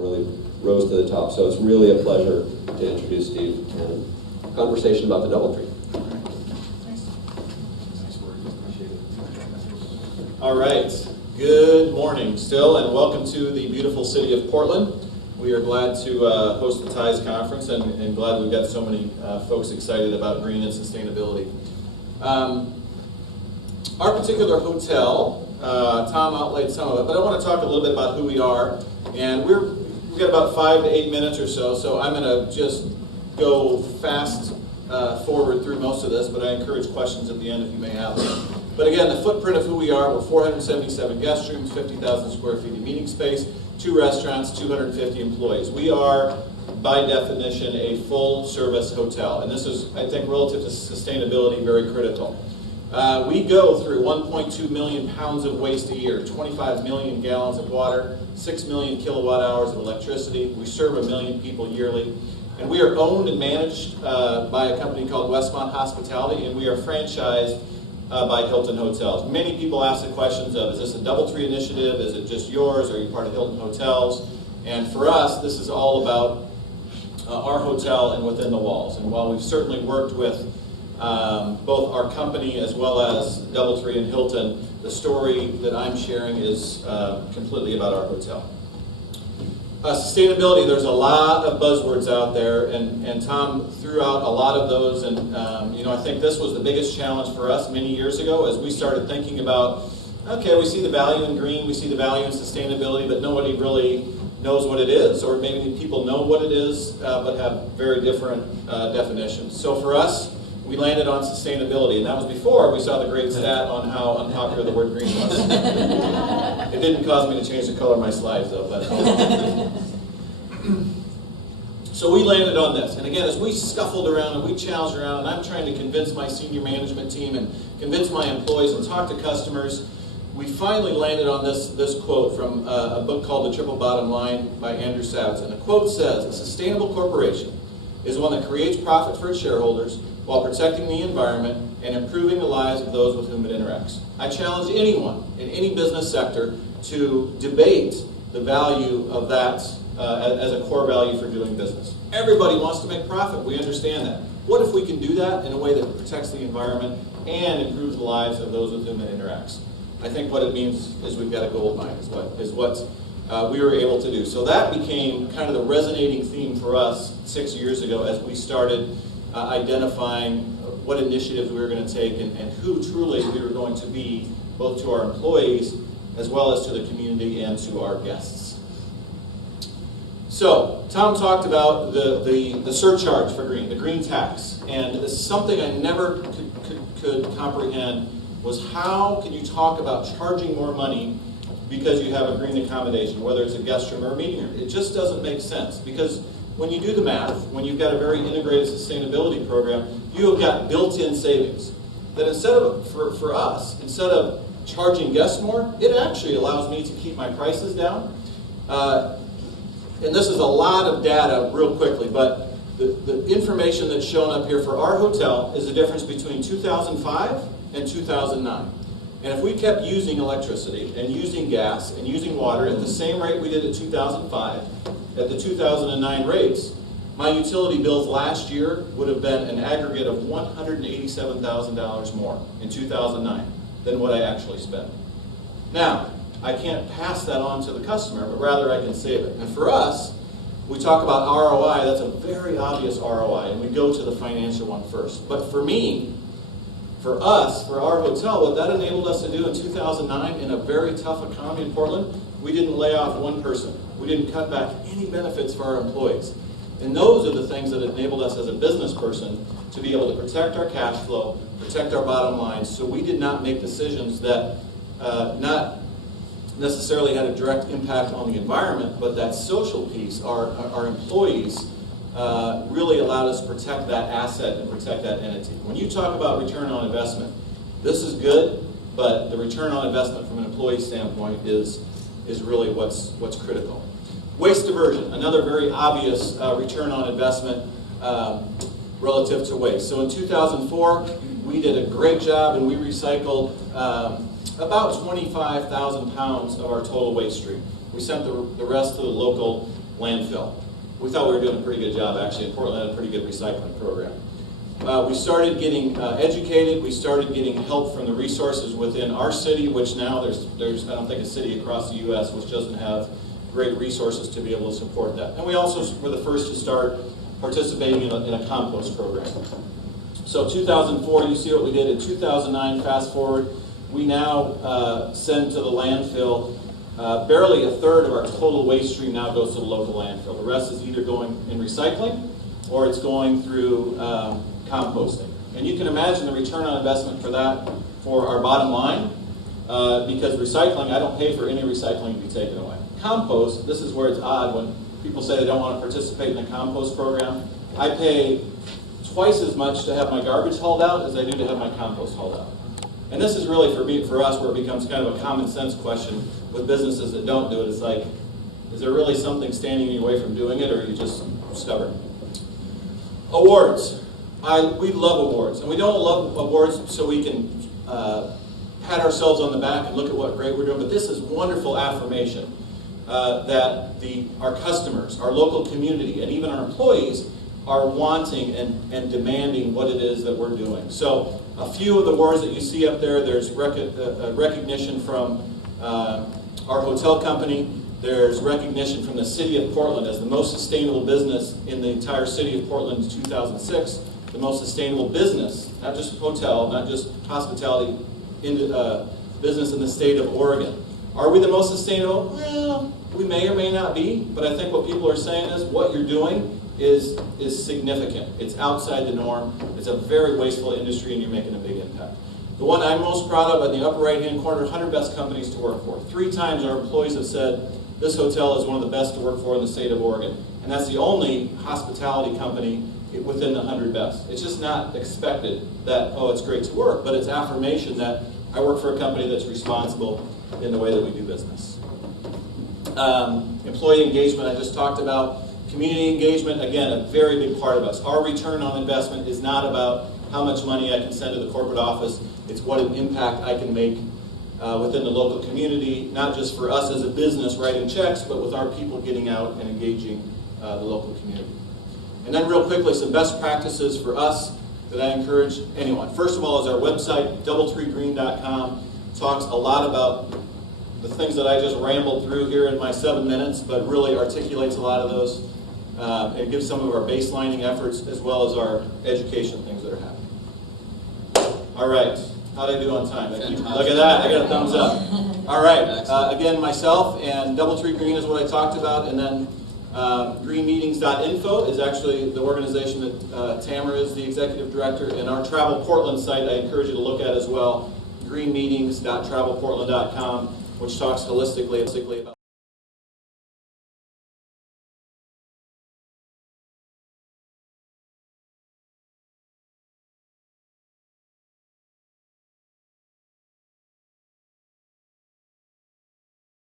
really rose to the top. So it's really a pleasure to introduce Steve and a conversation about the DoubleTree. All right, good morning still, and welcome to the beautiful city of Portland. We are glad to host the TIES conference, and glad we've got so many folks excited about green and sustainability. Our particular hotel, Tom outlaid some of it, but I want to talk a little bit about who we are. And we've got about 5 to 8 minutes or so I'm going to just go fast forward through most of this, but I encourage questions at the end if you may have them. But again, the footprint of who we are, we're 477 guest rooms, 50,000 square feet of meeting space, 2 restaurants, 250 employees. We are, by definition, a full-service hotel, and this is, I think, relative to sustainability, very critical. We go through 1.2 million pounds of waste a year, 25 million gallons of water, 6 million kilowatt hours of electricity. We serve 1 million people yearly. And we are owned and managed by a company called Westmont Hospitality, and we are franchised by Hilton Hotels. Many people ask the questions of, is this a DoubleTree initiative? Is it just yours? Are you part of Hilton Hotels? And for us, this is all about our hotel and within the walls. And while we've certainly worked with both our company as well as DoubleTree and Hilton, the story that I'm sharing is completely about our hotel. Sustainability, there's a lot of buzzwords out there, and Tom threw out a lot of those, and I think this was the biggest challenge for us many years ago as we started thinking about, okay, we see the value in green, we see the value in sustainability, but nobody really knows what it is, or maybe people know what it is, but have very different definitions. So for us, we landed on sustainability, and that was before we saw the great stat on how unpopular the word green was. It didn't cause me to change the color of my slides, though. But so we landed on this, and again, as we scuffled around and we challenged around, and I'm trying to convince my senior management team and convince my employees and talk to customers, we finally landed on this quote from a book called The Triple Bottom Line by Andrew Savitz, and the quote says, "A sustainable corporation is one that creates profit for its shareholders while protecting the environment and improving the lives of those with whom it interacts." I challenge anyone in any business sector to debate the value of that as a core value for doing business. Everybody wants to make profit. We understand that. What if we can do that in a way that protects the environment and improves the lives of those with whom it interacts? I think what it means is we've got a gold mine, is what we were able to do. So that became kind of the resonating theme for us 6 years ago as we started identifying what initiatives we were going to take and who truly we were going to be, both to our employees as well as to the community and to our guests. So Tom talked about the surcharge for green, the green tax, and something I never could comprehend was how can you talk about charging more money because you have a green accommodation, whether it's a guest room or a meeting room. It just doesn't make sense, because when you do the math, when you've got a very integrated sustainability program, you have got built-in savings. That instead of, for us, instead of charging guests more, it actually allows me to keep my prices down. And this is a lot of data real quickly, but the information that's shown up here for our hotel is the difference between 2005 and 2009. And if we kept using electricity and using gas and using water at the same rate we did in 2005, at the 2009 rates, my utility bills last year would have been an aggregate of $187,000 more in 2009 than what I actually spent. Now, I can't pass that on to the customer, but rather I can save it. And for us, we talk about ROI, that's a very obvious ROI, and we go to the financial one first. But for me, for us, for our hotel, what that enabled us to do in 2009 in a very tough economy in Portland, we didn't lay off one person. We didn't cut back any benefits for our employees. And those are the things that enabled us as a business person to be able to protect our cash flow, protect our bottom line, so we did not make decisions that not necessarily had a direct impact on the environment, but that social piece, our employees, really allowed us to protect that asset and protect that entity. When you talk about return on investment, this is good, but the return on investment from an employee standpoint is really what's critical. Waste diversion, another very obvious return on investment relative to waste. So in 2004, we did a great job and we recycled about 25,000 pounds of our total waste stream. We sent the rest to the local landfill. We thought we were doing a pretty good job, actually. Portland had a pretty good recycling program. We started getting educated. We started getting help from the resources within our city, which now there's I don't think a city across the U.S. which doesn't have great resources to be able to support that. And we also were the first to start participating in a compost program. So 2004, you see what we did. In 2009, fast forward, we now send to the landfill barely a third of our total waste stream now goes to the local landfill. The rest is either going in recycling or it's going through composting. And you can imagine the return on investment for that for our bottom line, because recycling, I don't pay for any recycling to be taken away. Compost, this is where it's odd when people say they don't want to participate in a compost program. I pay twice as much to have my garbage hauled out as I do to have my compost hauled out. And this is really for us where it becomes kind of a common sense question with businesses that don't do it. It's like, is there really something standing in your way from doing it, or are you just stubborn? Awards. We love awards. And we don't love awards so we can pat ourselves on the back and look at what great we're doing, but this is wonderful affirmation that our customers, our local community, and even our employees are wanting and demanding what it is that we're doing. So a few of the awards that you see up there, there's recognition from our hotel company. There's recognition from the City of Portland as the most sustainable business in the entire City of Portland in 2006. The most sustainable business, not just hotel, not just hospitality, business in the state of Oregon. Are we the most sustainable? Well, we may or may not be, but I think what people are saying is what you're doing is significant. It's outside the norm. It's a very wasteful industry, and you're making a big impact. The one I'm most proud of in the upper right-hand corner, 100 best companies to work for. 3 times our employees have said this hotel is one of the best to work for in the state of Oregon. And that's the only hospitality company within the 100 best. It's just not expected that, oh, it's great to work, but it's affirmation that I work for a company that's responsible in the way that we do business. Employee engagement, I just talked about. Community engagement, again, a very big part of us. Our return on investment is not about how much money I can send to the corporate office. It's what an impact I can make within the local community, not just for us as a business writing checks, but with our people getting out and engaging the local community. And then real quickly, some best practices for us that I encourage anyone. First of all is our website, DoubleTreeGreen.com. Talks a lot about the things that I just rambled through here in my 7 minutes, but really articulates a lot of those and gives some of our baselining efforts as well as our education things that are happening. All right. How did I do on time? Look at that. I got a thumbs up. All right. Again, myself and DoubleTree Green is what I talked about, and then greenmeetings.info is actually the organization that Tamara is the executive director, and our Travel Portland site I encourage you to look at as well, greenmeetings.travelportland.com, which talks holistically about